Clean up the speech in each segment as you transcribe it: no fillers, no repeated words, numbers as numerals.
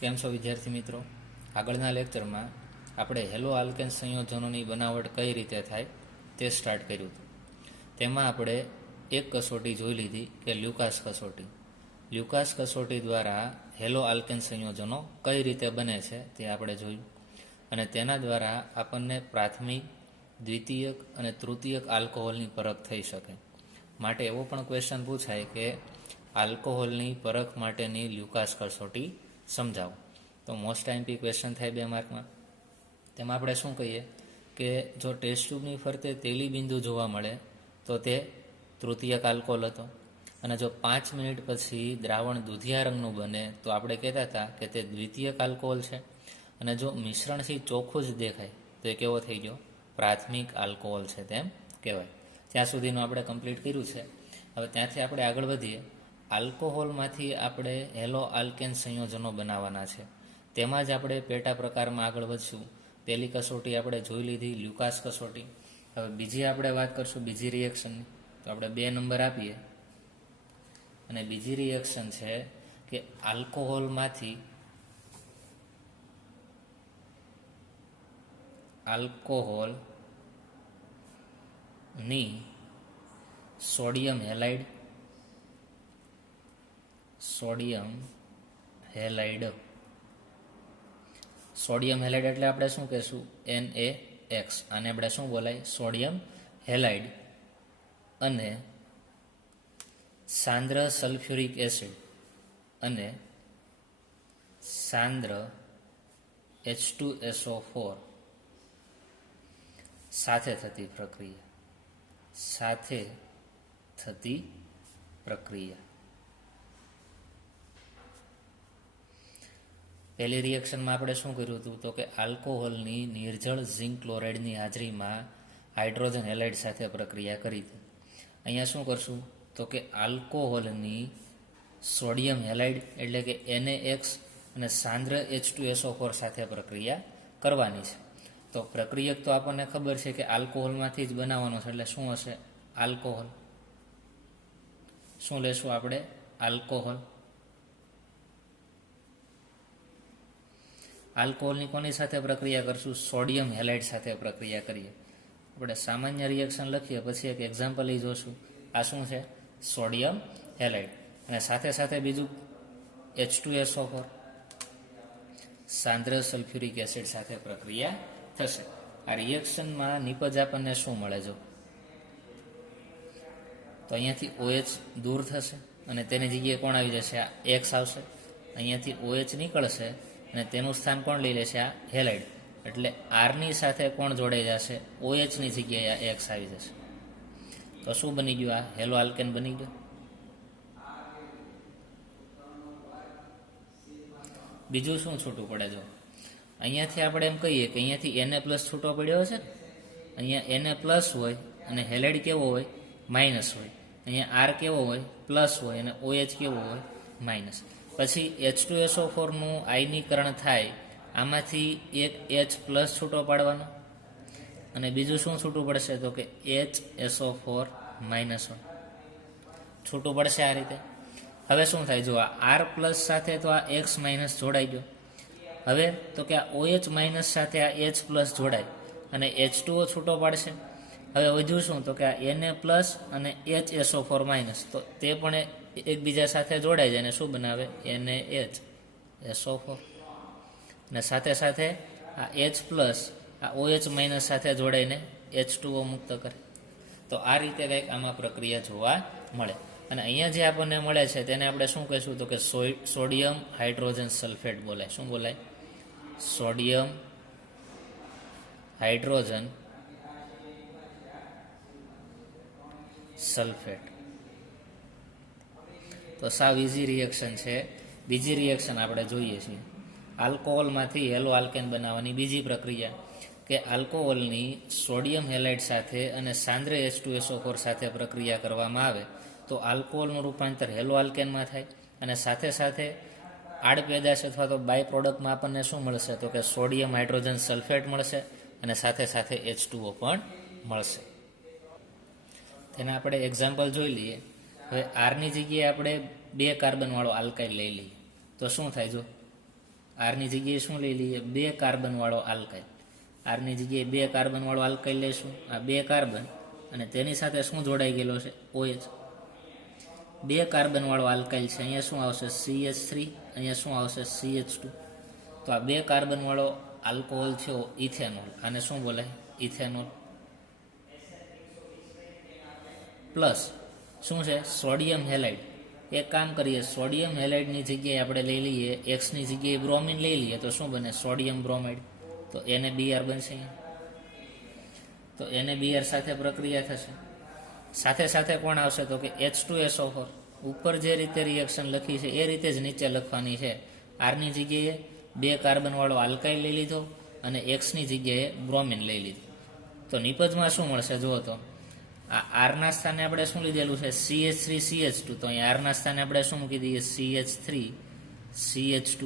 કેમ છો વિદ્યાર્થી મિત્રો? આગળના લેક્ચરમાં આપણે હેલો આલ્કેન સંયોજનોની બનાવટ કઈ રીતે થાય તે સ્ટાર્ટ કર્યું હતું. તેમાં આપણે એક કસોટી જોઈ લીધી કે લ્યુકાસ કસોટી. લ્યુકાસ કસોટી દ્વારા હેલો આલ્કેન સંયોજનો કઈ રીતે બને છે તે આપણે જોયું, અને તેના દ્વારા આપણને પ્રાથમિક, દ્વિતીયક અને તૃતીયક આલ્કોહોલની પરખ થઈ શકે. માટે એવો પણ ક્વેશ્ચન પૂછાય કે આલ્કોહોલની પરખ માટેની લ્યુકાસ કસોટી સમજાવો. તો મોસ્ટ આઈમ્પી ક્વેશ્ચન થાય 2 માર્કમાં. તેમાં આપણે શું કહીએ કે જો ટેસ્ટ ટ્યુબની ફરતે તેલી બિંદુ જોવા મળે તો તે તૃતીયક આલ્કોહોલ હતો, અને જો 5 મિનિટ પછી દ્રાવણ દૂધિયા રંગનું બને તો આપણે કહેતા હતા કે તે દ્વિતીયક આલ્કોહોલ છે, અને જો મિશ્રણથી ચોખ્ખું જ દેખાય તો એ કેવો થઈ ગયો? પ્રાથમિક આલ્કોહોલ છે તેમ કહેવાય. ત્યાં સુધીનું આપણે કમ્પ્લીટ કર્યું છે. હવે ત્યાંથી આપણે આગળ વધીએ. આલ્કોહોલમાંથી આપણે હેલો આલ્કેન સંયોજનો બનાવવાના છે. તેમાં જ આપણે પેટા પ્રકારમાં આગળ વધશું. પહેલી કસોટી આપણે જોઈ લીધી, લ્યુકાસ કસોટી. હવે બીજી આપણે વાત કરશું બીજી રિએક્શનની. તો આપણે 2 નંબર આપીએ, અને બીજી રિએક્શન છે કે આલ્કોહોલની સોડિયમ હેલાઇડ સોડિયમ હેલાઇડ એટલે આપણે શું કહેશું? NaX. આને આપણે શું બોલાય? Sodium halide. અને સાંદ્ર સલ્ફ્યુરિક એસિડ અને સાંદ્ર H2SO4 સાથે થતી પ્રક્રિયા. પહેલી રિએક્શનમાં આપણે શું કર્યું હતું? તો કે આલ્કોહોલની નિર્જળ ઝિંક ક્લોરાઇડની હાજરીમાં હાઇડ્રોજન હેલાઇડ સાથે પ્રક્રિયા કરી હતી. અહીંયા શું કરશું? તો કે આલ્કોહોલની સોડિયમ હેલાઇડ એટલે કે NaX અને સાંદ્ર H2SO4 સાથે પ્રક્રિયા કરવાની છે. તો પ્રક્રિયક તો આપણને ખબર છે કે આલ્કોહોલમાંથી જ બનાવવાનો છે, એટલે શું હશે? આલ્કોહોલ. શું લેશું આપણે? આલ્કોહોલ. આલ્કોહોલની કોની સાથે પ્રક્રિયા કરશું? સોડિયમ હેલાઇડ સાથે પ્રક્રિયા કરીએ. આપણે સામાન્ય રિએક્શન લખીએ, પછી એક એક્ઝામ્પલ એ જોશું. આ શું છે? Sodium halide. અને સાથે સાથે બીજું H2SO4 સાંદ્ર સલ્ફ્યુરિક એસિડ સાથે પ્રક્રિયા થશે. આ રિએક્શનમાં નિપજ આપણને શું મળે? જો તો અહીંયાથી OH દૂર થશે અને તેની જગ્યાએ કોણ આવી જશે? આ X આવશે. અહીંયાથી OH નીકળશે અને તેનું સ્થાન કોણ લઈ લેશે? આ હેલાઇડ. એટલે આરની સાથે કોણ જોડાઈ જશે? OHની જગ્યાએ આ X આવી જશે. તો શું બની ગયું? આ હેલો આલ્કેન બની ગયો. બીજું શું છૂટું પડે? જો અહીંયાથી આપણે એમ કહીએ કે અહીંયાથી Na+ છૂટો પડ્યો છે. અહીંયા Na+ હોય અને હેલાઇડ કેવો હોય? માઇનસ હોય. અહીંયા R કેવો હોય? પ્લસ હોય, અને OH કેવો હોય? માઇનસ. પછી H2SO4નું આયનીકરણ થાય, આમાંથી એક H+ છૂટો પાડવાનો, અને બીજું શું છૂટું પડશે? તો કે HSO4- છૂટું પડશે આ રીતે. હવે શું થાય? જો આ R+ સાથે તો આ X- જોડાઈ ગયો. હવે તો કે આ OH- સાથે આ H+ જોડાય અને H2O છૂટો પાડશે. હવે વધ્યું શું? તો કે આ Na+ અને HSO4- તો તે પણ એકબીજા સાથે જોડાઈ જાય અને શું બનાવે? NaHSO4. અને સાથે સાથે આ H+ આ OH- સાથે જોડાઈને H2O મુક્ત કરે. તો આ રીતે કંઈક આમાં પ્રક્રિયા જોવા મળે. અને અહીંયા જે આપણને મળે છે તેને આપણે શું કહીશું? તો કે સોડિયમ હાઇડ્રોજન સલ્ફેટ બોલાય. શું બોલાય? Sodium hydrogen sulphate. તો સાવ ઇઝી રિએક્શન છે. બીજી રિએક્શન આપણે જોઈએ છીએ. આલ્કોહોલમાંથી હેલો આલ્કેન બનાવવાની બીજી પ્રક્રિયા કે આલ્કોહોલની સોડિયમ હેલાઇડ સાથે અને સાંદ્ર H2SO4 સાથે પ્રક્રિયા કરવામાં આવે તો આલ્કોહોલનું રૂપાંતર હેલો આલ્કેનમાં થાય, અને સાથે સાથે આડપેદાશ અથવા તો બાય પ્રોડક્ટમાં આપણને શું મળશે? તો કે સોડિયમ હાઇડ્રોજન સલ્ફેટ મળશે, અને સાથે સાથે H2O પણ મળશે. તેના આપણે એક્ઝામ્પલ જોઈ લઈએ. હવે આરની જગ્યાએ આપણે 2 કાર્બન વાળો આલ્કાઇલ લઈ લઈએ તો શું થાય? જો આરની જગ્યાએ શું લઈ લઈએ? 2 કાર્બનવાળો આલ્કાઇલ. આરની જગ્યાએ 2 કાર્બનવાળો આલ્કાઇલ લઈશું. આ 2 કાર્બન અને તેની સાથે શું જોડાઈ ગયેલો છે? OH. 2 કાર્બનવાળો આલ્કાઇલ છે, અહીંયા શું આવશે? CH3, અહીંયા શું આવશે? CH2. તો આ 2 કાર્બનવાળો આલ્કોહોલ થયો ઇથેનોલ. આને શું બોલાય? ઇથેનોલ. પ્લસ શું છે? Sodium halide. એક કામ કરીએ, સોડિયમ હેલાઇડની જગ્યાએ આપણે લઈ લઈએ, એક્સની જગ્યાએ બ્રોમિન લઈ લઈએ તો શું બને? Sodium bromide. તો NaBr બનશે અહીંયા. તો NaBr સાથે પ્રક્રિયા થશે. સાથે સાથે કોણ આવશે? તો કે H2SO4. ઉપર જે રીતે રિએક્શન લખી છે એ રીતે જ નીચે લખવાની છે. આરની જગ્યાએ 2 કાર્બનવાળો આલ્કાઇલ લઈ લીધો અને એક્સની જગ્યાએ બ્રોમિન લઈ લીધું. તો નિપજમાં શું મળશે? જુઓ તો આ આરના સ્થાને આપણે શું લીધેલું છે? CH3CH2. તો અહીંયા આરના સ્થાને આપણે શું મૂકી દઈએ? CH3CH2.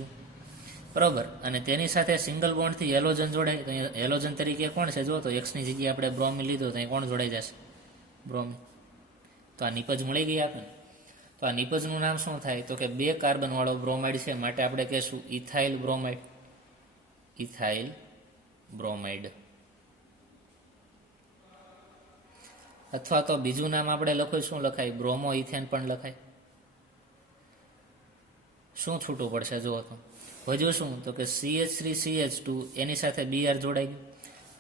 બરાબર. અને તેની સાથે સિંગલ બોન્ડથી હેલોજન જોડાય. તો અહીંયા હેલોજન તરીકે કોણ છે? જો તો એક્સની જગ્યાએ આપણે બ્રોમિન લીધો તો અહીં કોણ જોડાઈ જશે? બ્રોમિન. તો આ નિપજ મળી ગઈ આપણને. તો આ નિપજનું નામ શું થાય? તો કે 2 કાર્બનવાળો બ્રોમાઇડ છે, માટે આપણે કહેશું ઇથાઇલ બ્રોમાઇડ. Ethyl bromide. અથવા તો બીજું નામ આપણે લખવું, શું લખાય? બ્રોમો ઇથેન પણ લખાય. શું છૂટું પડશે? જુઓ તો હજુ શું? તો કે CH3CH2 એની સાથે Br જોડાઈ ગયું.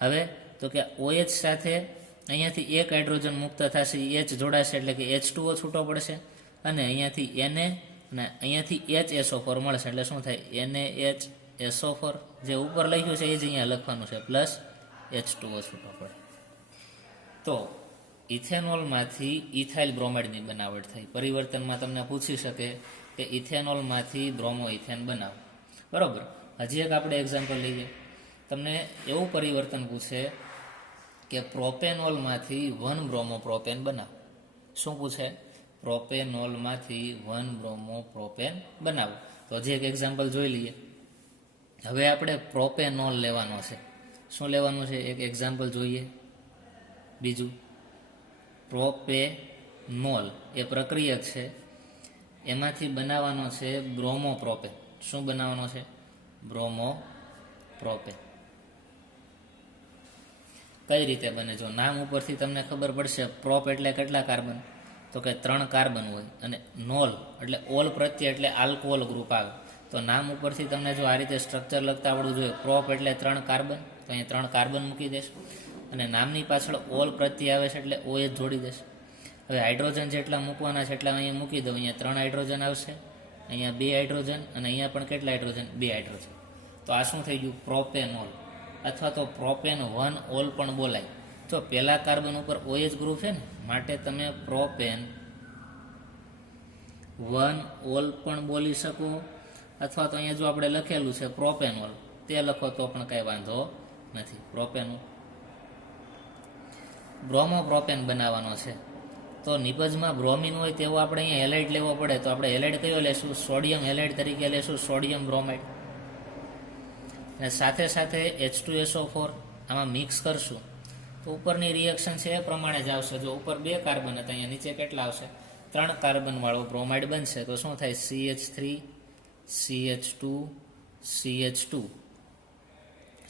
હવે તો કે OH સાથે અહીંયાથી એક હાઇડ્રોજન મુક્ત થશે, H જોડાશે એટલે કે H2O છૂટો પડશે અને અહીંયાથી Na અને અહીંયાથી HSO4 મળશે એટલે શું થાય? NaHSO4. જે ઉપર લખ્યું છે એ જ અહીંયા લખવાનું છે, પ્લસ H2O છૂટો પડે. તો ઇથેનોલમાંથી ઇથાઇલ બ્રોમાઇડની બનાવટ થઈ. પરિવર્તનમાં તમને પૂછી શકે કે ઇથેનોલમાંથી બ્રોમો ઇથેન બનાવો. બરાબર. હજી એક આપણે એક્ઝામ્પલ લઈએ. તમને એવું પરિવર્તન પૂછે કે પ્રોપેનોલમાંથી 1 બ્રોમો પ્રોપેન બનાવો. શું પૂછે? પ્રોપેનોલમાંથી 1 બ્રોમો પ્રોપેન બનાવો. તો હજી એક એક્ઝામ્પલ જોઈ લઈએ. હવે આપણે પ્રોપેનોલ લેવાનો છે. શું લેવાનું છે? એક એક્ઝામ્પલ જોઈએ. બીજું પ્રોપેનોલ એ પ્રક્રિયક છે, એમાંથી બનાવવાનો છે બ્રોમો પ્રોપેન. શું બનાવવાનો છે? Bromo propane. કઈ રીતે બને? જો નામ ઉપરથી તમને ખબર પડશે. પ્રોપ એટલે કેટલા કાર્બન? તો કે 3 કાર્બન હોય અને નોલ એટલે ઓલ પ્રત્યે એટલે આલ્કોહોલ ગ્રુપ આવે. તો નામ ઉપરથી તમને જો આ રીતે સ્ટ્રક્ચર લખતા આવડવું જોઈએ. પ્રોપ એટલે 3 કાર્બન, તો અહીંયા 3 કાર્બન મૂકી દેશ અને નામની પાછળ ઓલ પ્રત્યે આવે છે એટલે OH જોડી દેશે. હવે હાઇડ્રોજન જેટલા મૂકવાના છે એટલા અહીંયા મૂકી દો. અહીંયા 3 હાઇડ્રોજન આવશે, અહીંયા 2 હાઇડ્રોજન અને અહીંયા પણ કેટલા હાઇડ્રોજન? 2 હાઇડ્રોજન. તો આ શું થઈ ગયું? પ્રોપેનોલ. અથવા તો પ્રોપેન 1 ઓલ પણ બોલાય. તો પહેલા કાર્બન ઉપર OH ગ્રુપ છે ને, માટે તમે પ્રોપેન 1 ઓલ પણ બોલી શકો. અથવા તો અહીંયા જો આપણે લખેલું છે પ્રોપેનોલ તે લખો તો પણ કાંઈ વાંધો નથી. પ્રોપેનોલ. બ્રોમો પ્રોપેન બનાવવાનો છે તો નિપજમાં બ્રોમિન હોય તેવો આપણે અહીંયા હેલાઇડ લેવો પડે. તો આપણે હેલાઇડ કયો લેશું? સોડિયમ હેલાઇડ તરીકે લેશું, સોડિયમ બ્રોમાઇડ. અને સાથે સાથે H2SO4 આમાં મિક્સ કરશું તો ઉપરની રિએક્શન છે એ પ્રમાણે જ આવશે. જો ઉપર 2 કાર્બન હતા, અહીંયા નીચે કેટલા આવશે? 3 કાર્બનવાળો બ્રોમાઇડ બનશે. તો શું થાય? CH3 CH2 CH2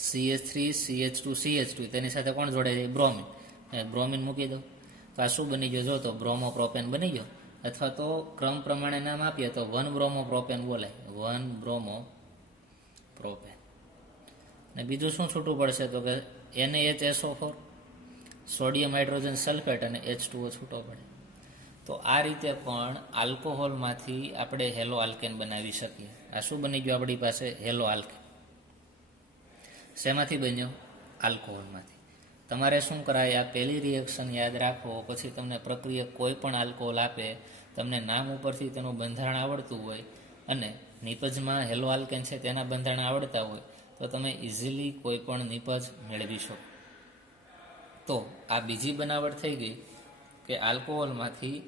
CH3 CH2 CH2. તેની સાથે કોણ જોડે છે? બ્રોમિન. બ્રોમિન મૂકી દો. તો આ શું બની ગયો? જો તો બ્રોમો પ્રોપેન બની ગયો. અથવા તો ક્રમ પ્રમાણે નામ આપીએ તો 1 બ્રોમો પ્રોપેન બોલાય. 1 બ્રોમો પ્રોપેન. અને બીજું શું છૂટું પડશે? તો કે NaHSO4, સોડિયમ હાઇડ્રોજન સલ્ફેટ અને H2O છૂટો પડે. તો આ રીતે પણ આલ્કોહોલમાંથી આપણે હેલો આલ્કેન બનાવી શકીએ. આ શું બની ગયું આપણી પાસે? Hello alkane. શેમાંથી બન્યો? આલ્કોહોલમાંથી. તમારે શું કરાય? આ પહેલી રિએક્શન યાદ રાખો, પછી તમને પ્રક્રિયક કોઈ પણ આલ્કોહોલ આપે, તમને નામ ઉપરથી તેનું બંધારણ આવડતું હોય અને નિપજમાં હેલો આલ્કેન છે તેના બંધારણ આવડતા હોય તો તમે ઇઝીલી કોઈ પણ નિપજ મેળવી શકો. તો આ બીજી બનાવટ થઈ ગઈ કે આલ્કોહોલમાંથી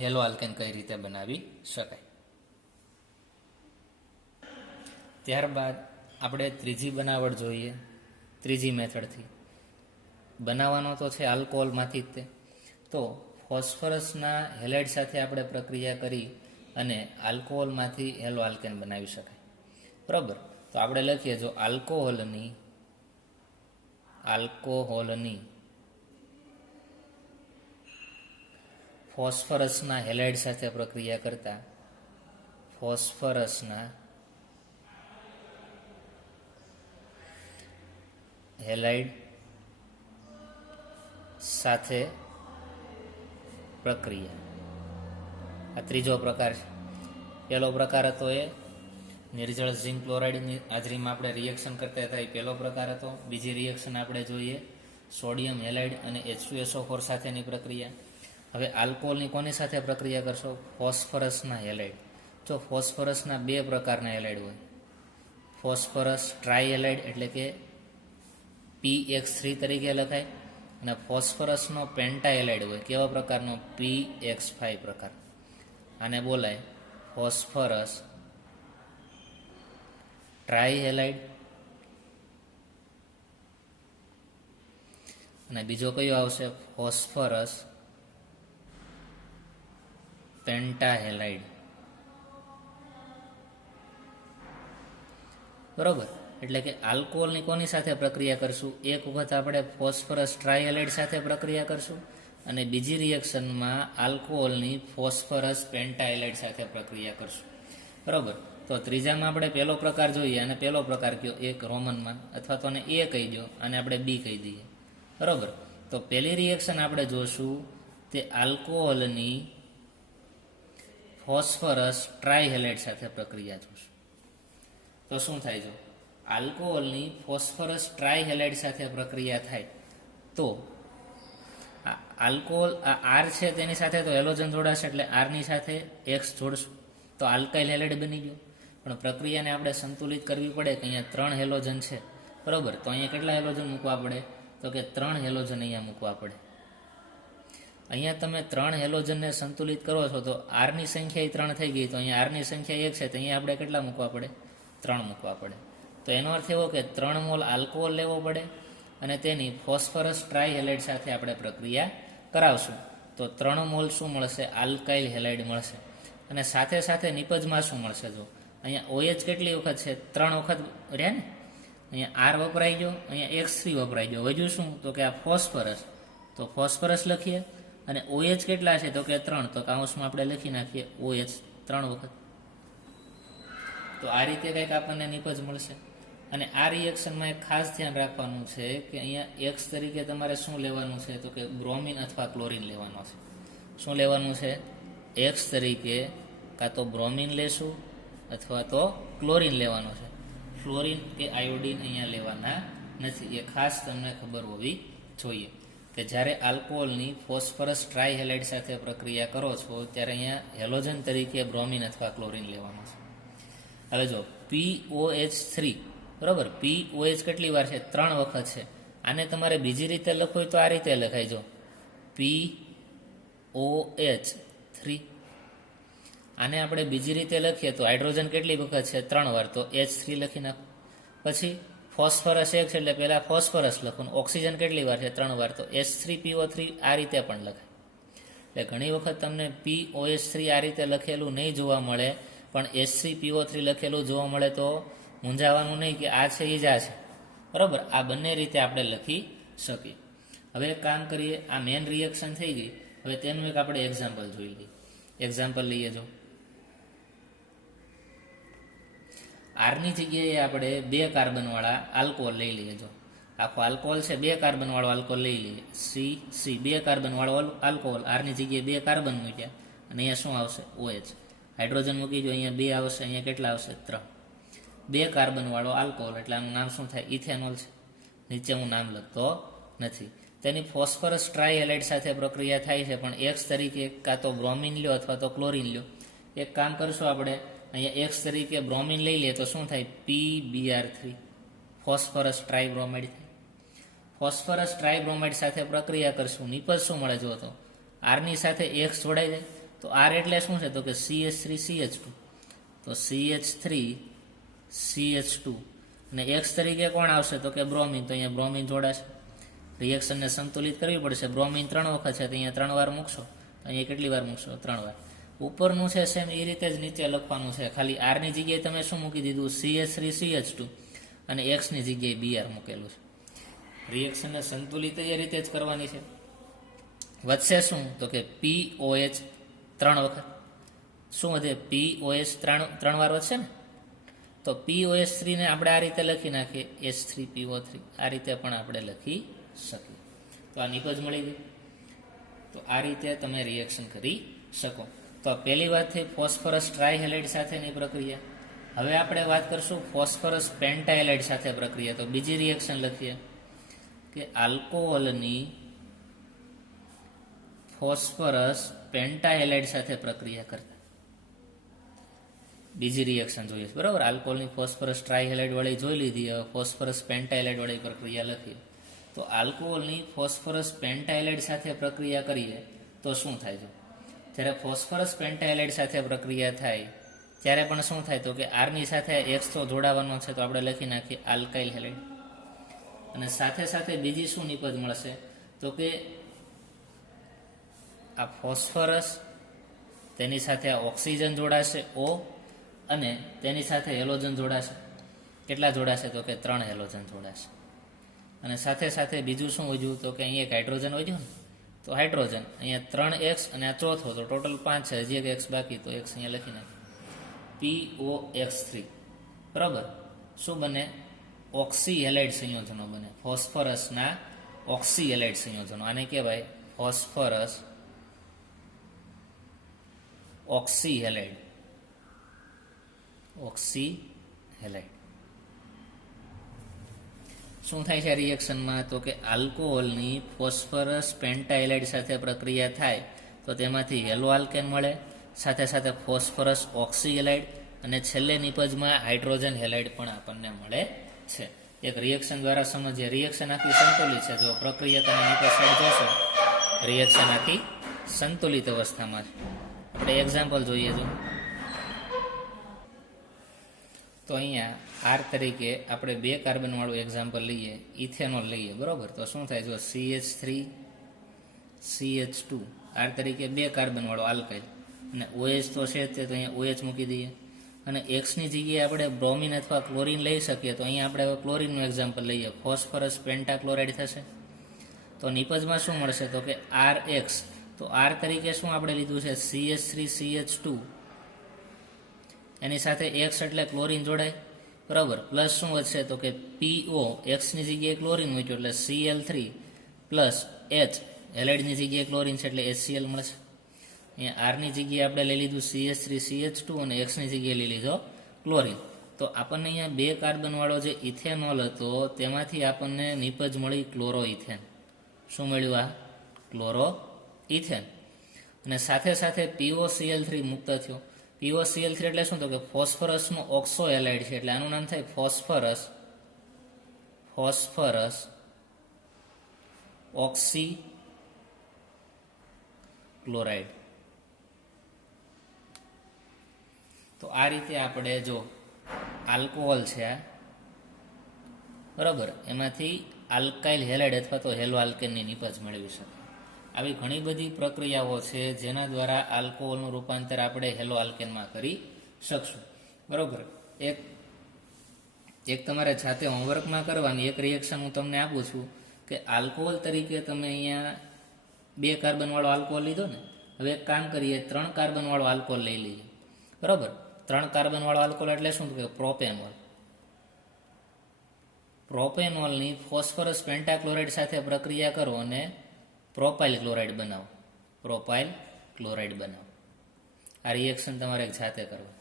હેલો આલ્કેન કઈ રીતે બનાવી શકાય. ત્યારબાદ આપણે ત્રીજી બનાવટ જોઈએ. ત્રીજી મેથડથી બનાવવાનો તો છે આલ્કોહોલમાંથી જ તે. તો ફોસ્ફરસના હેલાઇડ સાથે આપણે પ્રક્રિયા કરી અને આલ્કોહોલમાંથી હેલો આલ્કેન બનાવી શકાય. બરાબર. તો આપણે લખીએ, જો આલ્કોહોલની ફોસ્ફરસના હેલાઇડ સાથે પ્રક્રિયા કરતા ફોસ્ફરસના હેલાઇડ સાથે પ્રક્રિયા, આ ત્રીજો પ્રકાર છે. પહેલો પ્રકાર હતો એ નિર્જળ ઝિંક ક્લોરાઇડની હાજરીમાં આપણે રિએક્શન કરતા હતા, એ પહેલો પ્રકાર હતો. બીજી રિએક્શન આપણે જોઈએ સોડિયમ હેલાઇડ અને H2SO4 સાથેની પ્રક્રિયા. હવે આલ્કોહોલની કોની સાથે પ્રક્રિયા કરશો? ફોસ્ફરસના હેલાઇડ. જો ફોસ્ફરસના બે પ્રકારના હેલાઇડ હોય, ફોસ્ફરસ ટ્રાય હેલાઇડ એટલે કે PX3 તરીકે લખાય, અને ફોસ્ફરસનો પેન્ટા હેલાઇડ હોય, કેવા પ્રકારનો? PX5 પ્રકાર. આને બોલાય ફોસ્ફરસ ટ્રાય હેલાઇડ. અને બીજો કયો આવશે? ફોસ્ફરસ પેન્ટાહેલાઇડ. બરોબર. એટલે કે આલ્કોહોલની કોની સાથે પ્રક્રિયા કરશું? એક વખત આપણે ફોસ્ફરસ ટ્રાયહેલાઇડ સાથે પ્રક્રિયા કરશું, અને બીજી રિએક્શનમાં આલ્કોહોલની ફોસ્ફરસ પેન્ટાહેલાઇડ સાથે પ્રક્રિયા કરશું. બરોબર. તો ત્રીજામાં આપણે પહેલો પ્રકાર જોઈએ, અને પહેલો પ્રકાર કયો? એક રોમનમાં, અથવા તો એ કહી દો, અને આપણે બી કહી દઈએ. બરોબર. તો પહેલી રિએક્શન આપણે જોશું તે આલ્કોહોલની ફોસ્ફરસ ટ્રાયહેલાઇડ સાથે પ્રક્રિયા જોશું. તો શું થાય છે? આલ્કોહોલની ફોસ્ફરસ ટ્રાયહેલાઇડ સાથે પ્રક્રિયા થાય તો આલ્કોહોલ આ આર છે તેની સાથે તો હેલોજન જોડાશે, એટલે આરની સાથે એક્સ જોડશું તો આલ્કાઇલ હેલાઇડ બની ગયો. પણ પ્રક્રિયાને આપણે સંતુલિત કરવી પડે કે અહીંયા 3 હેલોજન છે. બરોબર. તો અહીંયા કેટલા હેલોજન મૂકવા પડે? તો કે 3 હેલોજન અહીંયા મૂકવા પડે. અહીંયા તમે 3 હેલોજનને સંતુલિત કરો છો તો આરની સંખ્યા 3 થઈ ગઈ, તો અહીંયા આરની સંખ્યા 1 છે, તો અહીંયા આપણે કેટલા મૂકવા પડે? 3 મૂકવા પડે. તો એનો અર્થ એવો કે 3 મોલ આલ્કોહોલ લેવો પડે, અને તેની ફોસ્ફરસ ટ્રાયહેલાઇડ સાથે આપણે પ્રક્રિયા કરાવશું તો 3 મોલ શું મળશે? આલ્કાઇલ હેલાઇડ મળશે. અને સાથે સાથે નિપજમાં શું મળશે? જો અહીંયા OH કેટલી વખત છે? 3 વખત રહ્યા ને. અહીંયા R વપરાઈ ગયો, અહીંયા X3 વપરાઈ ગયો. વધ્યું શું? તો કે આ ફોસ્ફરસ. તો ફોસ્ફરસ લખીએ, અને OH કેટલા છે? તો કે 3. તો કાઉન્સમાં આપણે લખી નાખીએ OH 3 વખત. તો આ રીતે કંઈક આપણને નિપજ મળશે. અને આ રિએક્શનમાં એક ખાસ ધ્યાન રાખવાનું છે કે અહીંયા X તરીકે તમારે શું લેવાનું છે? તો કે બ્રોમિન અથવા ક્લોરિન લેવાનો છે. શું લેવાનું છે? X તરીકે કાં તો બ્રોમિન લેશું અથવા તો ક્લોરિન લેવાનો છે. ફ્લોરિન કે આયોડિન અહીંયા લેવાના નથી. એ ખાસ તમને ખબર હોવી જોઈએ કે જ્યારે આલ્કોહોલની ફોસ્ફરસ ટ્રાયહેલાઇડ સાથે પ્રક્રિયા કરો છો ત્યારે અહીંયા હેલોજન તરીકે બ્રોમિન અથવા ક્લોરિન લેવાનો છે. હવે જો POH3, બરાબર. POH કેટલી વાર છે? 3 વખત છે. આને તમારે બીજી રીતે લખવું હોય તો આ રીતે લખાય. જો POH3. આને આપણે બીજી રીતે લખીએ તો હાઇડ્રોજન કેટલી વખત છે? 3 વાર. તો H3 લખી નાખો. પછી ફોસ્ફરસ 1 છે એટલે પહેલાં ફોસ્ફરસ લખો. ઓક્સિજન કેટલી વાર છે? 3 વાર. તો H3PO3 આ રીતે પણ લખાય. એટલે ઘણી વખત તમને POH3 આ રીતે લખેલું નહીં જોવા મળે, પણ H3PO3 લખેલું જોવા મળે તો મૂંઝાવાનું નહીં કે આ છે એ જ આ છે. બરાબર. આ બંને રીતે આપણે લખી શકીએ. હવે એક કામ કરીએ, આ મેન રિએક્શન થઈ ગઈ. હવે તેનું એક આપણે એક્ઝામ્પલ જોઈ લઈએ. એક્ઝામ્પલ લઈએ. જો આરની જગ્યાએ આપણે 2 કાર્બનવાળા આલ્કોહોલ લઈ લઈએ. જો આખો આલ્કોહોલ છે, 2 કાર્બનવાળો આલ્કોહોલ લઈ લઈએ. C 2 કાર્બનવાળો આલ્કોહોલ, આરની જગ્યાએ 2 કાર્બન મૂક્યા, અને અહીંયા શું આવશે? OH. હાઇડ્રોજન મૂકી દો, અહીંયા 2 આવશે, અહીંયા કેટલા આવશે? 3. 2 કાર્બનવાળો આલ્કોહોલ એટલે આનું નામ શું થાય? ઇથેનોલ છે. નીચે હું નામ લખતો નથી. તેની ફોસ્ફરસ ટ્રાયહેલાઇડ સાથે પ્રક્રિયા થાય છે, પણ X તરીકે કાં તો બ્રોમિન લ્યો અથવા તો ક્લોરિન લ્યો. એક કામ કરશું આપણે, અહીંયા X તરીકે બ્રોમિન લઈ લઈએ તો શું થાય? PBr3, ફોસ્ફરસ ટ્રાયબ્રોમાઇડ થાય. ફોસ્ફરસ ટ્રાયબ્રોમાઇડ સાથે પ્રક્રિયા કરશું, નિપજ શું મળે? જો તો આરની સાથે X જોડાઈ જાય. તો R એટલે શું છે? તો કે CH3CH2. તો CH3CH2 અને X તરીકે કોણ આવશે? તો કે બ્રોમિન. તો અહીંયા બ્રોમિન જોડાશે. રિએક્શનને સંતુલિત કરવી પડશે. બ્રોમિન 3 વખત છે, તો અહીંયા 3 વાર મૂકશો. અહીંયા કેટલી વાર મૂકશો? 3 વાર. ઉપરનું છે સેમ એ રીતે જ નીચે લખવાનું છે, ખાલી આરની જગ્યાએ તમે શું મૂકી દીધું, CH3CH2 અને એક્સની જગ્યાએ BR મૂકેલું છે. રિએક્શનને સંતુલિત એ રીતે જ કરવાની છે. વધશે શું તો કે POH 3 વખત, શું વધે, POH 3 વાર વધશે ને, તો POH3 ને આપણે આ રીતે લખી નાખીએ H3PO3, આ રીતે પણ આપણે લખી શકીએ. તો આ નિપજ મળી ગઈ. તો આ રીતે તમે રિએક્શન કરી શકો. તો પહેલી વાત થઈ ફોસ્ફરસ ટ્રાયહેલાઇડ સાથેની પ્રક્રિયા. હવે આપણે વાત કરશું ફોસ્ફરસ પેન્ટાહેલાઇડ સાથે પ્રક્રિયા. તો બીજી રિએક્શન લખીએ કે આલ્કોહોલની ફોસ્ફરસ પેન્ટાહેલાઇડ સાથે પ્રક્રિયા કરતા. બીજી રિએક્શન જોઈએ છે, બરાબર. આલ્કોહોલની ફોસ્ફરસ ટ્રાયહેલાઇડ વાળી જોઈ લીધી, હવે ફોસ્ફરસ પેન્ટાહેલાઇડ વાળી પ્રક્રિયા લખીએ. તો આલ્કોહોલની ફોસ્ફરસ પેન્ટાહેલાઇડ સાથે પ્રક્રિયા કરીએ તો શું થાય છે, જ્યારે ફોસ્ફરસ પેન્ટાહેલાઇડ સાથે પ્રક્રિયા થાય ત્યારે પણ શું થાય, તો કે આરની સાથે એક્સ તો જોડાવાનો છે, તો આપણે લખી નાખીએ આલ્કાઇલ હેલાઇડ. અને સાથે સાથે બીજી શું નિપજ મળશે, તો કે આ ફોસ્ફરસ તેની સાથે આ ઓક્સિજન જોડાશે O, અને તેની સાથે હેલોજન જોડાશે. કેટલા જોડાશે, તો કે 3 હેલોજન જોડાશે. અને સાથે સાથે બીજું શું વધ્યું, તો કે અહીંયા એક હાઇડ્રોજન વધ્યું ને, તો હાઇડ્રોજન અહીંયા 3x અને આ ચોથો, તો ટોટલ 5 છે, હજી એક x બાકી, તો x અહીંયા લખી નાખીએ POX3, બરાબર. શું બને, ઓક્સી હેલાઇડ સંયોજનો બને, ફોસ્ફરસના ઓક્સી હેલાઇડ સંયોજનો. આને કહેવાય ફોસ્ફરસ ઓક્સી હેલાઇડ. ઓક્સી હેલાઇડ શું થાય છે રિએક્શનમાં, તો કે આલ્કોહોલની ફોસ્ફરસ પેન્ટાહેલાઇડ સાથે પ્રક્રિયા થાય તો તેમાંથી હેલો આલ્કેન મળે, સાથે સાથે ફોસ્ફરસ ઓક્સી હેલાઇડ, અને છેલ્લે નિપજમાં હાઇડ્રોજન હેલાઇડ પણ આપણને મળે છે. એક રિએક્શન દ્વારા સમજીએ. રિએક્શન આખી સંતુલિત છે, જો પ્રક્રિયા તમે નીચે સાઈડ જોશો, રિએક્શન આખી સંતુલિત અવસ્થામાં છે. આપણે એક્ઝામ્પલ જોઈએ. જો તો અહીંયા આર તરીકે આપણે 2 કાર્બન વાળું એક્ઝામ્પલ લઈએ, ઇથેનોલ લઈએ, બરોબર. તો શું થાય, જો CH3CH2 આર તરીકે 2 કાર્બન વાળો આલ્કાઇલ, અને OH તો છે તે, તો અહીંયા OH મૂકી દઈએ. અને એક્સની જગ્યાએ આપણે બ્રોમિન અથવા ક્લોરિન લઈ શકીએ, તો અહીંયા આપણે હવે ક્લોરિનનું એક્ઝામ્પલ લઈએ, ફોસ્ફરસ પેન્ટાક્લોરાઇડ થશે. તો નિપજમાં શું મળશે, તો કે RX. તો આર તરીકે શું આપણે લીધું છે, CH3CH2, એની સાથે એક્સ એટલે ક્લોરિન જોડાય, બરાબર. પ્લસ શું વધશે, તો કે PO, એક્સની જગ્યાએ ક્લોરિન મૂક્યું એટલે Cl3, પ્લસ H, હેલાઇડની જગ્યાએ ક્લોરિન છે એટલે HCl મળશે. અહીંયા આરની જગ્યાએ આપણે લઈ લીધું CH3CH2 અને એક્સની જગ્યાએ લઈ લીધો ક્લોરિન. તો આપણને અહીંયા 2 કાર્બન વાળો જે ઇથેનોલ હતો તેમાંથી આપણને નિપજ મળી ક્લોરો ઇથેન. શું મળ્યું, આ ક્લોરો ઇથેન. અને સાથે સાથે POCl3 મુક્ત થયો. POCl3 એટલે શું, તો કે ફોસ્ફરસનો ઓક્સો હેલાઇડ છે, એટલે આનું નામ થાય ફોસ્ફરસ ઓક્સી ક્લોરાઇડ. તો આ રીતે આપણે જો આલ્કોહોલ છે, બરાબર, એમાંથી આલ્કાઇલ હેલાઇડ અથવા તો હેલો આલ્કેનની નિપજ મેળવી શકે. આવી ઘણી બધી પ્રક્રિયાઓ છે જેના દ્વારા આલ્કોહોલનું રૂપાંતર આપણે હેલો આલ્કેનમાં કરી શકશું, બરાબર. એક તમારે જાતે હોમવર્કમાં કરવાની એક રિએક્શન હું તમને આપું છું કે આલ્કોહોલ તરીકે તમે અહીંયા 2 કાર્બન વાળો આલ્કોહોલ લીધો ને, હવે એક કામ કરીએ, 3 કાર્બન વાળો આલ્કોહોલ લઈ લઈએ, બરાબર. 3 કાર્બન વાળો આલ્કોહોલ એટલે શું, કે પ્રોપેનોલ. પ્રોપેનોલની ફોસ્ફરસ પેન્ટાક્લોરાઇડ સાથે પ્રક્રિયા કરો અને પ્રોપાઇલ ક્લોરાઇડ બનાવો. પ્રોપાઇલ ક્લોરાઇડ બનાવો. આ રિએક્શન તમારે જાતે કરવા,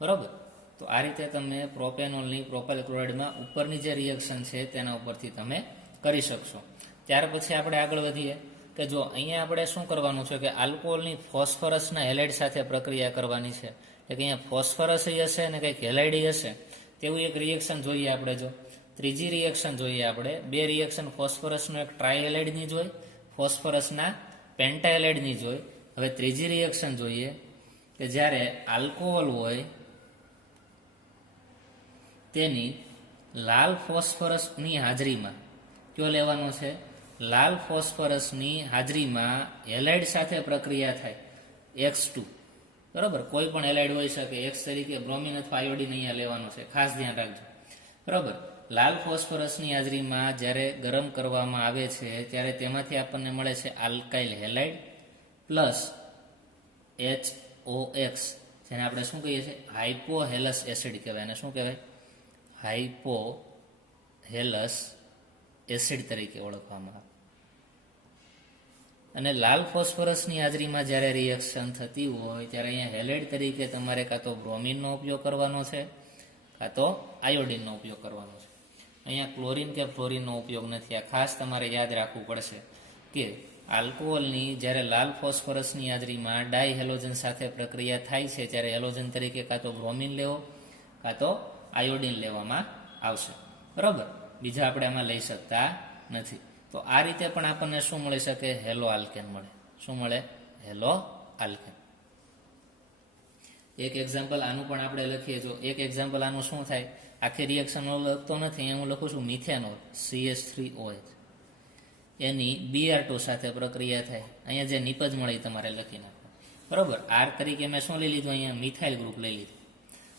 બરાબર. તો આ રીતે તમે પ્રોપેનોલની પ્રોપાઇલ ક્લોરાઇડમાં ઉપરની જે રિએક્શન છે તેના ઉપરથી તમે કરી શકશો. ત્યાર પછી આપણે આગળ વધીએ કે જો અહીંયા આપણે શું કરવાનું છે કે આલ્કોહોલની ફોસ્ફરસના હેલાઇડ સાથે પ્રક્રિયા કરવાની છે. એટલે કે અહીંયા ફોસ્ફરસ હશે અને કંઈક હેલાઇડ હશે તેવું એક રિએક્શન જોઈએ આપણે. જો ત્રીજી રિએક્શન જોઈએ આપણે, 2 રિએક્શન ફોસ્ફરસનું એક ટ્રાયહેલાઇડની જોઈ, ફોસ્ફરસના પેન્ટાહેલાઇડની જોઈ. હવે ત્રીજી રિએક્શન જોઈએ કે જ્યારે આલ્કોહોલ હોય તેની લાલ ફોસ્ફરસની હાજરીમાં, કયો લેવાનો છે, લાલ ફોસ્ફરસની હાજરીમાં હેલાઇડ સાથે પ્રક્રિયા થાય X2, બરાબર. કોઈ પણ હેલાઇડ હોઈ શકે. X તરીકે બ્રોમિન અથવા આયોડિન અહીંયા લેવાનો છે, ખાસ ધ્યાન રાખજો, બરાબર. લાલ ફોસ્ફરસની હાજરીમાં જ્યારે ગરમ કરવામાં આવે છે ત્યારે તેમાંથી આપણને મળે છે આલ્કાઇલ હેલાઇડ પ્લસ HOX, જેને આપણે શું કહીએ છીએ? હાઇપોહેલસ એસિડ કહેવાય. અને શું કહેવાય? હાઇપોહેલસ એસિડ તરીકે ઓળખવામાં આવે. અને લાલ ફોસ્ફરસની હાજરીમાં જ્યારે રિએક્શન થતી હોય ત્યારે અહીંયા હેલાઇડ તરીકે તમારે કાં તો બ્રોમિનનો ઉપયોગ કરવાનો છે કાં તો આયોડિનનો ઉપયોગ કરવાનો છે. અહીંયા ક્લોરિન કે ફ્લોરિનનો ઉપયોગ નથી. આ ખાસ તમારે યાદ રાખવું પડશે કે આલ્કોહોલની જ્યારે લાલ ફોસ્ફરસની હાજરીમાં ડાયહેલોજન સાથે પ્રક્રિયા થાય છે ત્યારે હેલોજન તરીકે કાં તો બ્રોમિન લેવો કાં તો આયોડિન લેવામાં આવશે, બરાબર. બીજા આપણે આમાં લઈ શકતા નથી. તો આ રીતે પણ આપણને શું મળી શકે? હેલો આલ્કેન મળે. શું મળે? Hello alkane. એક એક્ઝામ્પલ આનું પણ આપણે લખીએ. જો એક એક્ઝામ્પલ આનું શું થાય, આખી રિએક્શન લખતો નથી, અહીંયા હું લખું છું મિથેનોલ CH3OH, એની Br2 સાથે પ્રક્રિયા થાય. અહીંયા જે નિપજ મળી તમારે લખી નાખો, બરાબર. R તરીકે મેં શું લઈ લીધું? અહીંયા મિથાઇલ ગ્રુપ લઈ લીધું.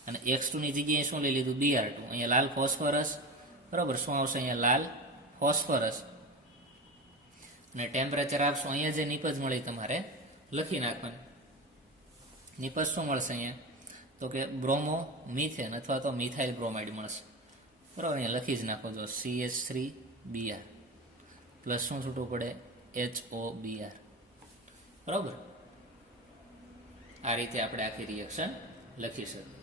અને X2 ની જગ્યાએ શું લઈ લીધું? Br2. અહીંયા લાલ ફોસ્ફરસ, બરાબર. શું આવશે? અહીંયા લાલ ફોસ્ફરસ. અને ટેમ્પરેચર આપશો, અહીંયા જે નિપજ મળી તમારે લખી નાખવાની. નિપજ શું મળશે અહીંયા? તો કે બ્રોમો મિથેન અથવા તો મિથાઇલ બ્રોમાઇડ મળશે, બરાબર. અહીંયા લખી જ નાખો. જો CH3Br પ્લસ શું છૂટું પડે? HOBr, બરાબર. આ રીતે આપણે આખી રિએક્શન લખી શકીએ.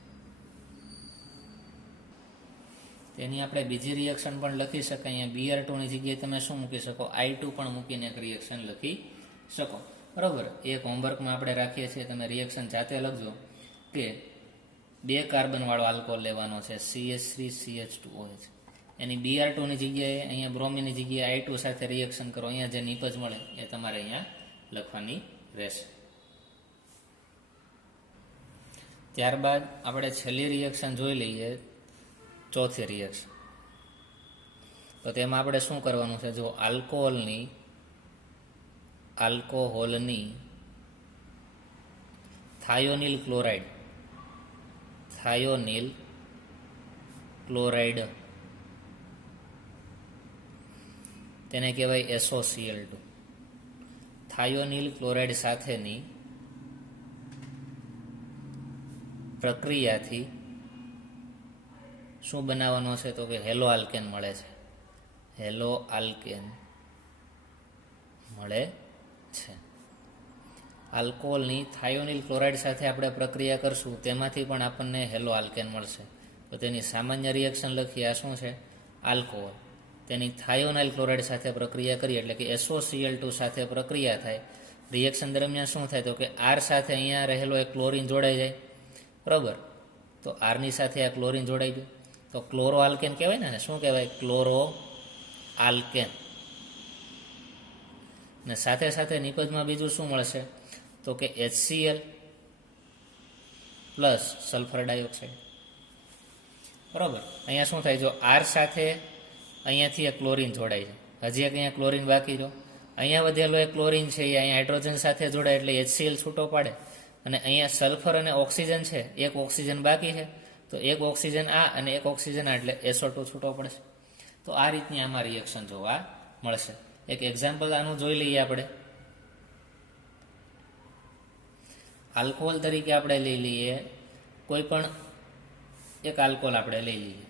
તેની આપણે બીજી રિએક્શન પણ લખી શકાય. અહીંયા Br2 ની જગ્યાએ તમે શું મૂકી શકો? I2 પણ મૂકીને એક રિએક્શન લખી શકો, બરાબર. એક હોમવર્કમાં આપણે રાખીએ છીએ, તમે રિએક્શન જાતે લખજો કે 2 કાર્બન વાળો આલ્કોહોલ લેવાનો છે CH3CH2OH. એની Br2 ની જગ્યાએ અહીંયા બ્રોમિનની જગ્યાએ I2 સાથે રિએક્શન કરો. અહીંયા જે નિપજ મળે એ તમારે અહીંયા લખવાની રહેશે. ત્યારબાદ આપણે છેલ્લી રિએક્શન જોઈ લઈએ, ચોથી રિએક્શન. તો તેમાં આપણે શું કરવાનું છે? જો આલ્કોહોલની થાયોનિલ ક્લોરાઇડ તેને કહેવાય SOCl2. થાયોનિલ ક્લોરાઇડ સાથેની પ્રક્રિયાથી શું બનાવવાનો છે? તો કે હેલો આલ્કેન મળે છે. હેલો આલ્કેન મળે છે. આલ્કોહોલની થાયોનિલ ક્લોરાઇડ સાથે આપણે પ્રક્રિયા કરશું, તેમાંથી પણ આપણને હેલો આલ્કેન મળશે. તો તેની સામાન્ય રિએક્શન લખીએ. આ શું છે? આલ્કોહોલ. તેની થાયોનાઇલ ક્લોરાઇડ સાથે પ્રક્રિયા કરીએ એટલે કે SOCl2 સાથે પ્રક્રિયા થાય. રિએક્શન દરમિયાન શું થાય? તો કે R સાથે અહીંયા રહેલો એક ક્લોરિન જોડાઈ જાય, બરાબર. તો આરની સાથે આ ક્લોરિન જોડાઈ ગયું તો ક્લોરો આલ્કેન કહેવાય ને. શું કહેવાય? Chloro alkane. ને સાથે સાથે નિપજમાં બીજું શું મળશે? તો કે HCl પ્લસ સલ્ફર ડાયોક્સાઇડ, બરાબર. અહીંયા શું થાય? જો R સાથે અહીંયાથી એક ક્લોરિન જોડાય છે, હજી એક અહીંયા ક્લોરિન બાકી રહ્યો. અહીંયા વધેલો એક ક્લોરિન છે એ અહીંયા હાઇડ્રોજન સાથે જોડાય એટલે HCl છૂટો પાડે. અને અહીંયા સલ્ફર અને ઓક્સિજન છે, એક ઓક્સિજન બાકી છે, તો એક ઓક્સિજન આ અને એક ઓક્સિજન આ એટલે SO2 છૂટો પડશે. તો આ રીતની આમાં રિએક્શન જોવા મળશે. એક એક્ઝામ્પલ આનું જોઈ લઈએ આપણે. આલ્કોહોલ તરીકે આપણે લઈ લઈએ કોઈ પણ એક આલ્કોહોલ આપણે લઈ લઈએ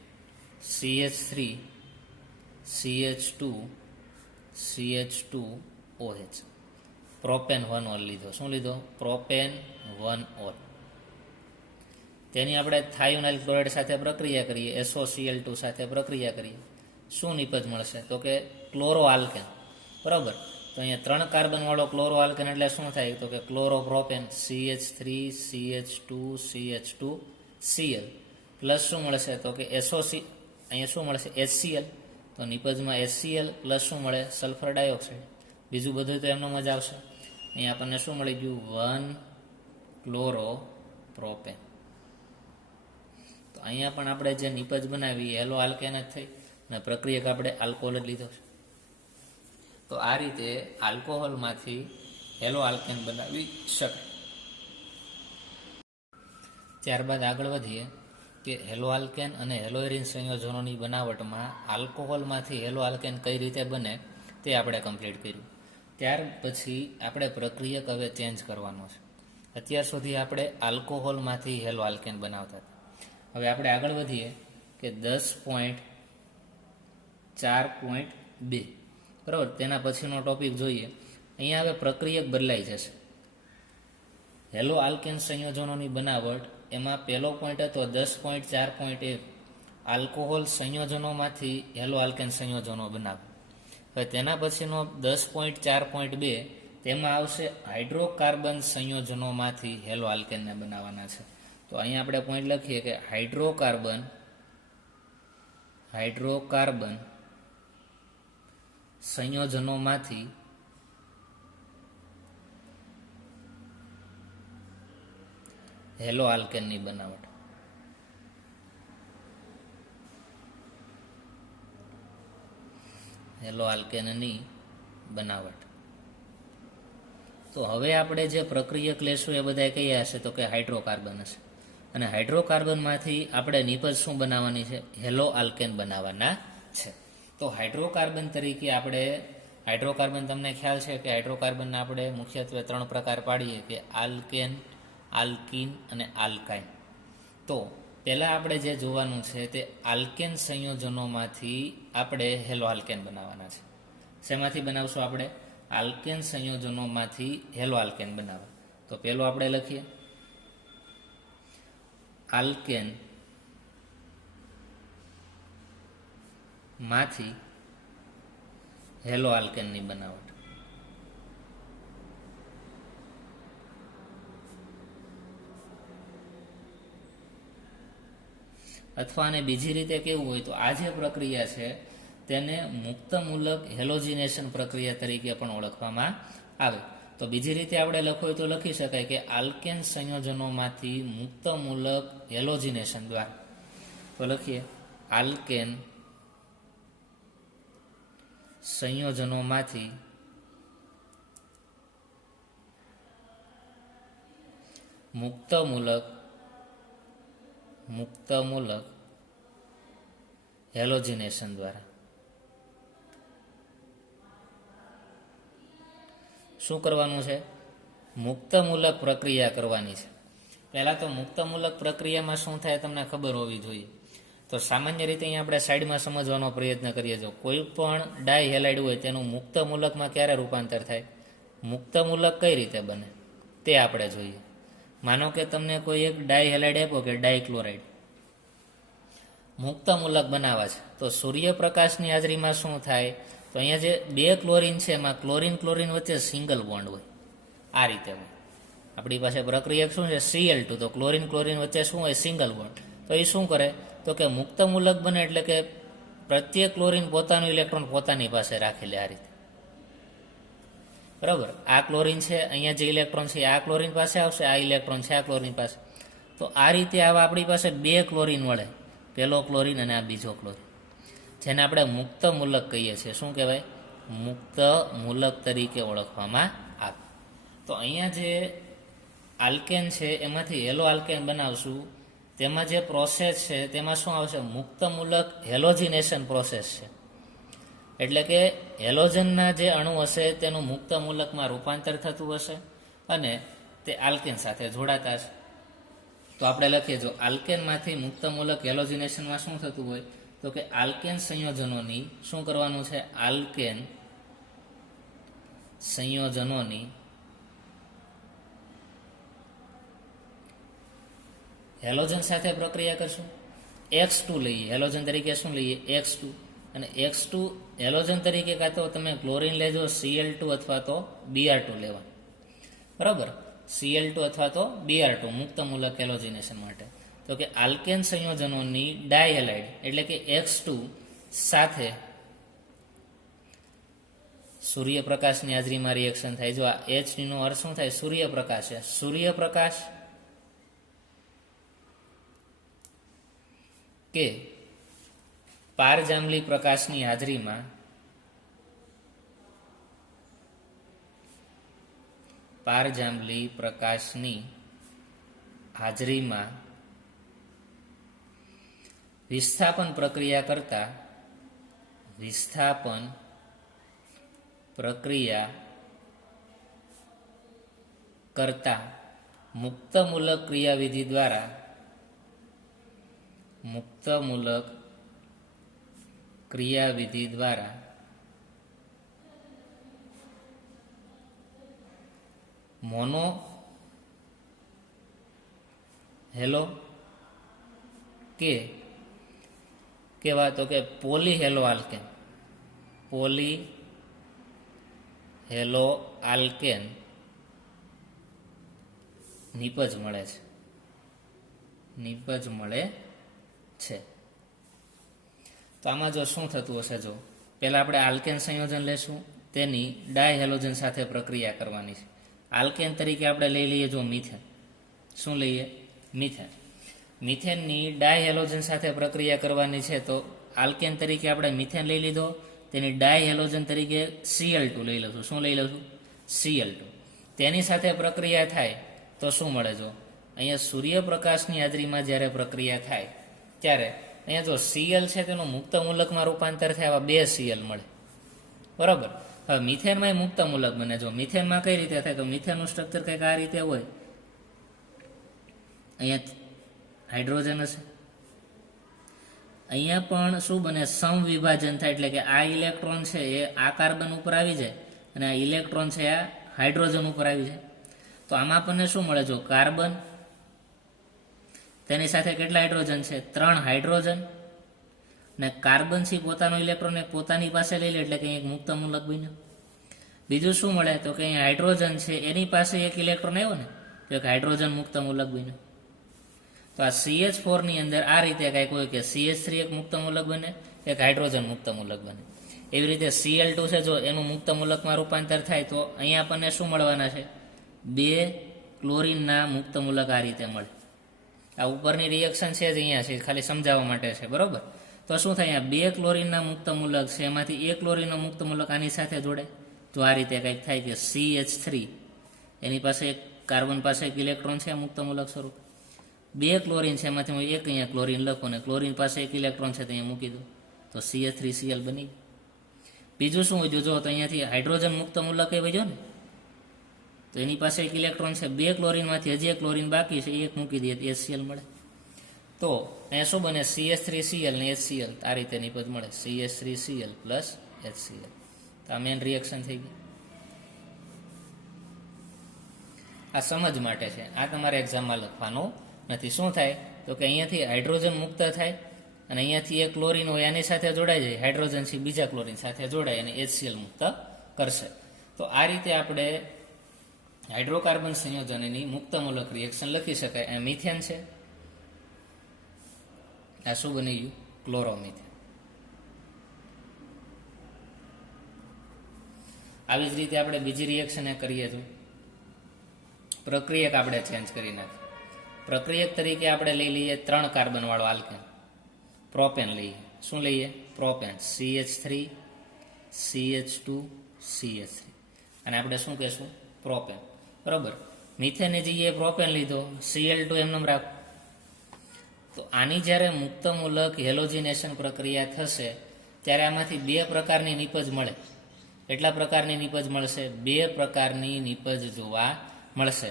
CH3 CH2OH. પ્રોપેન 1 ઓલ લીધો. શું લીધો? Propane 1 all. તેની આપણે થાયોનાઇલ ક્લોરાઇડ સાથે પ્રક્રિયા કરીએ, SOCl2 સાથે પ્રક્રિયા કરીએ, શું નિપજ મળશે? તો કે ક્લોરો આલ્કેન, બરાબર. તો અહીંયા 3 કાર્બન વાળો ક્લોરો આલ્કેન એટલે શું થાય? તો કે chloropropane CH3 CH2 CH2Cl plus શું મળશે? તો કે અહીંયા શું મળશે? HCl. તો નિપજમાં HCl પ્લસ શું મળે? Sulphur dioxide. બીજું બધું તો એમનો મજા આવશે. અહીંયા આપણને શું મળી ગયું? 1 ક્લોરોપ્રોપેન. તો અહીંયા પણ આપણે જે નિપજ બનાવી હેલો આલ્કેન જ થઈ અને પ્રક્રિયક આપણે આલ્કોહોલ જ લીધો છે. તો આ રીતે આલ્કોહોલમાંથી હેલો આલ્કેન બનાવી શકાય. ત્યારબાદ આગળ વધીએ કે હેલો આલ્કેન અને હેલોએરિન સંયોજનોની બનાવટમાં આલ્કોહોલમાંથી હેલો આલ્કેન કઈ રીતે બને તે આપણે કમ્પ્લીટ કર્યું. ત્યાર પછી આપણે પ્રક્રિયક હવે ચેન્જ કરવાનો છે. અત્યાર સુધી આપણે આલ્કોહોલમાંથી હેલો આલ્કેન બનાવતા હતા. હવે આપણે આગળ વધીએ કે 10.4.2 બરાબર. તેના પછીનો ટોપિક જોઈએ. અહીંયા હવે પ્રક્રિયક બદલાઈ જશે. હેલો આલ્કેન સંયોજનોની બનાવટ એમાં પહેલો પોઈન્ટ હતો 10.4.1 આલ્કોહોલ સંયોજનોમાંથી હેલો આલ્કેન સંયોજનો બનાવે. હવે તેના પછીનો 10.4.2 તેમાં આવશે હાઇડ્રોકાર્બન સંયોજનોમાંથી હેલો આલ્કેનને બનાવવાના છે. તો અહીંયા આપણે પોઈન્ટ લખીએ કે હાઇડ્રોકાર્બન સંયોજનોમાંથી હેલો આલ્કેનની બનાવટ. હેલો આલ્કેનની બનાવટ. તો હવે આપણે જે પ્રક્રિયક લેશું એ બધા કયા હશે? તો કે હાઇડ્રોકાર્બન હશે. અને હાઇડ્રોકાર્બનમાંથી આપણે નિપજ શું બનાવવાની છે? હેલો આલ્કેન બનાવવાના છે. તો હાઇડ્રોકાર્બન તરીકે આપણે હાઇડ્રોકાર્બન તમને ખ્યાલ છે કે હાઇડ્રોકાર્બનના આપણે મુખ્યત્વે 3 પ્રકાર પાડીએ કે આલ્કેન, આલ્કીન અને આલ્કાઇન. તો પહેલાં આપણે જે જોવાનું છે તે આલ્કેન સંયોજનોમાંથી આપણે હેલો આલ્કેન બનાવવાના છે. શેમાંથી બનાવશું આપણે? આલ્કેન સંયોજનોમાંથી હેલો આલ્કેન બનાવવા. તો પહેલું આપણે લખીએ આલ્કેન માંથી હેલો આલ્કેનની બનાવટ. અથવા અને બીજી રીતે કેવું હોય તો આ જે પ્રક્રિયા છે તેને મુક્તમૂલક હેલોજિનેશન પ્રક્રિયા તરીકે પણ ઓળખવામાં આવે. તો બીજી રીતે આપણે લખવું હોય તો લખી શકાય કે આલ્કેન સંયોજનોમાંથી મુક્તમૂલક હેલોજિનેશન દ્વારા. તો લખીએ આલ્કેન સંયોજનોમાંથી મુક્તમૂલક હેલોજિનેશન દ્વારા. શું કરવાનું છે? મુક્તમૂલક પ્રક્રિયા કરવાની છે. પહેલાં તો મુક્તમૂલક પ્રક્રિયામાં શું થાય તમને ખબર હોવી જોઈએ. તો સામાન્ય રીતે અહીંયા આપણે સાઈડમાં સમજવાનો પ્રયત્ન કરીએ. જો કોઈ પણ ડાય હેલાઇડ હોય તેનું મુક્તમૂલકમાં ક્યારે રૂપાંતર થાય? મુક્તમૂલક કઈ રીતે બને તે આપણે જોઈએ. માનો કે તમને કોઈ એક ડાય હેલાઇડ આપ્યો કે ડાયક્લોરાઇડ, મુક્તમૂલક બનાવવા છે. તો સૂર્યપ્રકાશની હાજરીમાં શું થાય? તો અહીંયા જે 2 ક્લોરીન છે એમાં ક્લોરીન વચ્ચે સિંગલ બોન્ડ હોય. આ રીતે હોય. આપણી પાસે પ્રક્રિયક શું છે? Cl2. તો ક્લોરીન વચ્ચે શું હોય? Single bond. તો એ શું કરે? તો કે મુક્તમૂલક બને એટલે કે પ્રત્યેક ક્લોરીન પોતાનું ઇલેક્ટ્રોન પોતાની પાસે રાખી લે. આ રીતે બરાબર. આ ક્લોરીન છે, અહીંયા જે ઇલેક્ટ્રોન છે આ ક્લોરીન પાસે આવશે, આ ઇલેક્ટ્રોન છે આ ક્લોરીન પાસે. તો આ રીતે આવા આપણી પાસે 2 ક્લોરીન મળે, પહેલો ક્લોરીન અને આ બીજો ક્લોરીન, જેને આપણે મુક્તમૂલક કહીએ છીએ. શું કહેવાય? મુક્તમૂલક તરીકે ઓળખવામાં આવે. તો અહીંયા જે આલ્કેન છે એમાંથી હેલો આલ્કેન બનાવશું. તેમાં જે પ્રોસેસ છે તેમાં શું આવશે? મુક્તમૂલક હેલોજિનેશન પ્રોસેસ છે. એટલે કે હેલોજનના જે અણુ હશે તેનું મુક્તમૂલકમાં રૂપાંતર થતું હશે અને તે આલ્કેન સાથે જોડાતા હશે. તો આપણે લખીએ, જો આલ્કેનમાંથી મુક્તમૂલક હેલોજિનેશનમાં શું થતું હોય? તો કે આલ્કેન સંયોજનોની શું કરવાનું છે? આલ્કેન સંયોજનોની હેલોજન સાથે પ્રક્રિયા કરશું. X2 લઈએ હેલોજન તરીકે. શું લઈએ? X2. અને X2 હેલોજન તરીકે કાં તો તમે ક્લોરીન લેજો, Cl2 અથવા તો Br2 લેવા. બરાબર. Cl2 અથવા તો Br2 મુક્તમૂલક હેલોજિનેશન માટે. તો કે આલ્કેન સંયોજનોની ડાયહેલાઇડ એટલે કે X2 સાથે સૂર્યપ્રકાશની હાજરીમાં રિએક્શન થાય. જો આ H નો અર્થ શું થાય? સૂર્યપ્રકાશ છે. સૂર્યપ્રકાશ કે પારજાંબલી પ્રકાશની હાજરીમાં વિસ્થાપન પ્રક્રિયા કરતા મુક્તમૂલક ક્રિયાવિધિ દ્વારા મોનો હેલો કેવા તો કે પોલીહેલો આલ્કેન નિપજ મળે છે. તો આમાં જો શું થતું હશે, જો પહેલા આપણે આલ્કેન સંયોજન લેશું, તેની ડાયહેલોજન સાથે પ્રક્રિયા કરવાની છે. આલ્કેન તરીકે આપણે લઈ લઈએ જો મિથેન. શું લઈએ? મિથેન. મિથેનની ડાયહેલોજન સાથે પ્રક્રિયા કરવાની છે, તો આલ્કેન તરીકે આપણે મિથેન લઈ લીધો, તેની ડાયહેલોજન તરીકે Cl2 લઈ લઈશું. શું લઈ લઈશું? Cl2. તેની સાથે પ્રક્રિયા થાય તો શું મળે? જો અહીંયા સૂર્યપ્રકાશની હાજરીમાં જ્યારે પ્રક્રિયા થાય ત્યારે અહીંયા જો Cl છે તેનું મુક્ત મૂલકમાં રૂપાંતર થાય, આવા 2 Cl મળે. બરાબર. હવે મિથેનમાં મુક્ત મૂલક બને. જો મિથેનમાં કઈ રીતે થાય, તો મિથેનનું સ્ટ્રક્ચર કંઈક આ રીતે હોય. અહીંયા હાઇડ્રોજન હશે, અહીંયા પણ શું બને? સમવિભાજન થાય, એટલે કે આ ઇલેક્ટ્રોન છે એ આ કાર્બન ઉપર આવી જાય અને આ ઇલેક્ટ્રોન છે આ હાઇડ્રોજન ઉપર આવી જાય. તો આમાં આપણને શું મળે? જો કાર્બન, તેની સાથે કેટલા હાઇડ્રોજન છે? 3 હાઇડ્રોજન, ને કાર્બન થી પોતાનો ઇલેક્ટ્રોન પોતાની પાસે લઈ લે, એટલે કે એક મુક્ત મૂલક બન્યો. બીજું શું મળે? તો કે અહીંયા હાઇડ્રોજન છે એની પાસે એક ઇલેક્ટ્રોન આવ્યો ને, તો એક હાઇડ્રોજન મુક્ત મૂલક બન્યો. તો આ CH4 ની અંદર આ રીતે કંઈક હોય કે CH3 એક મુક્ત મૂલક બને, એક હાઇડ્રોજન મુક્ત મૂલક બને. એવી રીતે Cl2 છે, જો એનું મુક્ત મૂલકમાં રૂપાંતર થાય તો અહીંયા આપણને શું મળવાના છે? 2 ક્લોરીનના મુક્ત મૂલક આ રીતે મળે. આ ઉપરની રિએક્શન છે જ અહીંયા છે, ખાલી સમજાવવા માટે છે. બરોબર. તો શું થાય? અહીંયા 2 ક્લોરીનના મુક્ત મૂલક છે, એમાંથી 1 ક્લોરીનનો મુક્ત મૂલક આની સાથે જોડે તો આ રીતે કંઈક થાય કે CH3 એની પાસે એક કાર્બન પાસે એક ઇલેક્ટ્રોન છે મુક્ત મૂલક સ્વરૂપ. 2 ક્લોરીન છે, એમાંથી હું એક અહીંયા ક્લોરીન લખું ને ક્લોરીન પાસે એક ઇલેક્ટ્રોન છે તો અહીંયા મૂકી દઉં, તો CH3Cl બની. બીજું શું વધ્યું? જો તો અહીંયાથી હાઇડ્રોજન મુક્ત મૂલક એ વધ્યો ને, તો એની પાસે એક ઇલેક્ટ્રોન છે. 2 ક્લોરીનમાંથી હજી એક ક્લોરીન બાકી છે, એક મૂકી દઈએ તો HCl મળે. તો અહીંયા શું બને? CH3Cl ને HCl આ રીતે નિપજ મળે. CH3Cl plus HCl. તો આ મેન રિએક્શન થઈ ગઈ. આ સમજ માટે છે, આ તમારે એક્ઝામમાં લખવાનું નથી. શું થાય? તો કે અહીંયાથી હાઇડ્રોજન મુક્ત થાય અને અહીંયાથી એક ક્લોરીન હોય એની સાથે જોડાઈ જાય, હાઇડ્રોજન થી બીજા ક્લોરીન સાથે જોડાય અને HCl મુક્ત કરશે. તો આ રીતે આપણે હાઇડ્રોકાર્બન સંયોજનની મુક્ત મૂલક રિએક્શન લખી શકાય. આ મિથેન છે, આ શું બની ગયું? ક્લોરોમિથેન. આવી જ રીતે આપણે બીજી રિએક્શન કરીએ તો પ્રક્રિયક આપણે ચેન્જ કરી નાખીએ. પ્રક્રિયક તરીકે આપણે લઈ લઈએ 3 કાર્બન વાળો આલ્કેન, પ્રોપેન લઈએ. શું લઈએ? પ્રોપેન. CH3 CH2 CH3 અને આપણે શું કહેશું? પ્રોપેન. બરોબર. મિથેનની જગ્યાએ પ્રોપેન લીધો, Cl2 એમને રાખો. તો આની જ્યારે મુક્ત મૂલક હેલોજિનેશન પ્રક્રિયા થશે ત્યારે આમાંથી 2 પ્રકારની નિપજ મળે. કેટલા પ્રકારની નિપજ મળશે? 2 પ્રકારની નિપજ જોવા મળશે.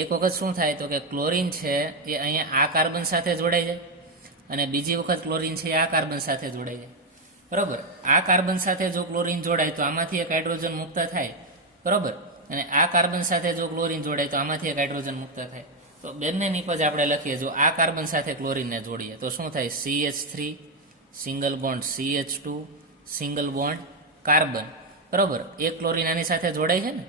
એક વખત શું થાય તો કે ક્લોરીન છે એ અહીંયા આ કાર્બન સાથે જોડાઈ જાય અને બીજી વખત ક્લોરીન છે આ કાર્બન સાથે જોડાઈ જાય. બરોબર. આ કાર્બન સાથે જો ક્લોરીન જોડાય તો આમાંથી એક હાઇડ્રોજન મુક્ત થાય. બરોબર. અને આ કાર્બન સાથે જો ક્લોરીન જોડાય તો આમાંથી એક હાઇડ્રોજન મુક્ત થાય. તો બંને નિપજ આપણે લખીએ. જો આ કાર્બન સાથે ક્લોરીનને જોડીએ તો શું થાય? CH3 single bond CH2 single bond carbon. બરોબર. એક ક્લોરીન આની સાથે જોડાય છે ને,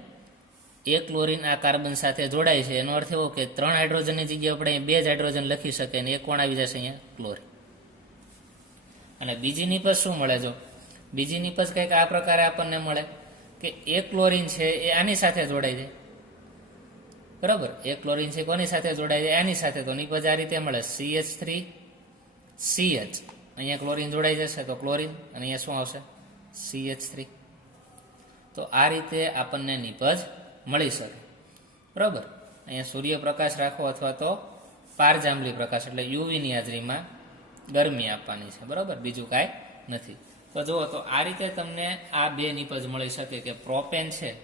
એક ક્લોરીન આ કાર્બન સાથે જોડાય છે, એનો અર્થ એવો કે 3 હાઇડ્રોજનની જગ્યાએ આપણે 2 જ હાઇડ્રોજન લખી શકીએ અને એક કોણ આવી જશે? અહીંયા ક્લોરીન. અને બીજી નિપજ શું મળે? જો બીજી નિપજ કંઈક આ પ્રકારે આપણને મળે કે એક ક્લોરીન છે એ આની સાથે જોડાઈ જાય. બરાબર. એક ક્લોરીન છે કોની સાથે જોડાઈ જાય? આની સાથે. તો નિપજ આ રીતે મળે CH3 CH. અહીંયા ક્લોરીન જોડાઈ જશે તો ક્લોરીન અને અહીંયા શું આવશે? CH3. તો આ રીતે આપણને નિપજ મળી શકે. બરાબર. અહીંયા સૂર્યપ્રકાશ રાખો અથવા તો પારજાંબલી પ્રકાશ એટલે યુવીની હાજરીમાં ગરમી આપવાની છે, બરાબર, બીજું કાંઈ નથી. તો જુઓ, તો આ રીતે તમને આ બે નિપજ મળી શકે કે પ્રોપેન છે,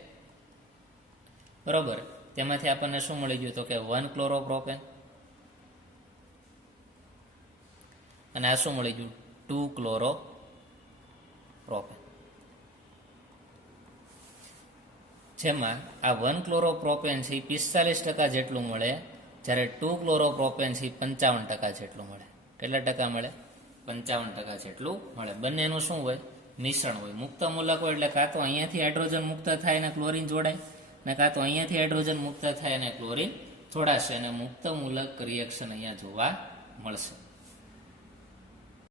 બરોબર, તેમાંથી આપણને શું મળી ગયું તો કે 1 ક્લોરોપ્રોપેન, અને આ શું મળી ગયું 2 ક્લોરોપ્રોપેન. જેમાં આ 1 ક્લોરોપ્રોપેન છે 45% જેટલું મળે, જ્યારે 2 ક્લોરોપ્રોપેન છે 55% જેટલું મળે. કેટલા ટકા મળે? 55% જેટલું મળે. બંનેનું શું હોય? મિશ્રણ હોય. મુક્ત મૂલક હોય એટલે કાં તો અહીંયાથી હાઇડ્રોજન મુક્ત થાય અને ક્લોરીન જોડાય, ને કાં તો અહીંયાથી હાઇડ્રોજન મુક્ત થાય અને ક્લોરીન જોડાશે, અને મુક્ત મૂલક રિએક્શન અહીંયા જોવા મળશે.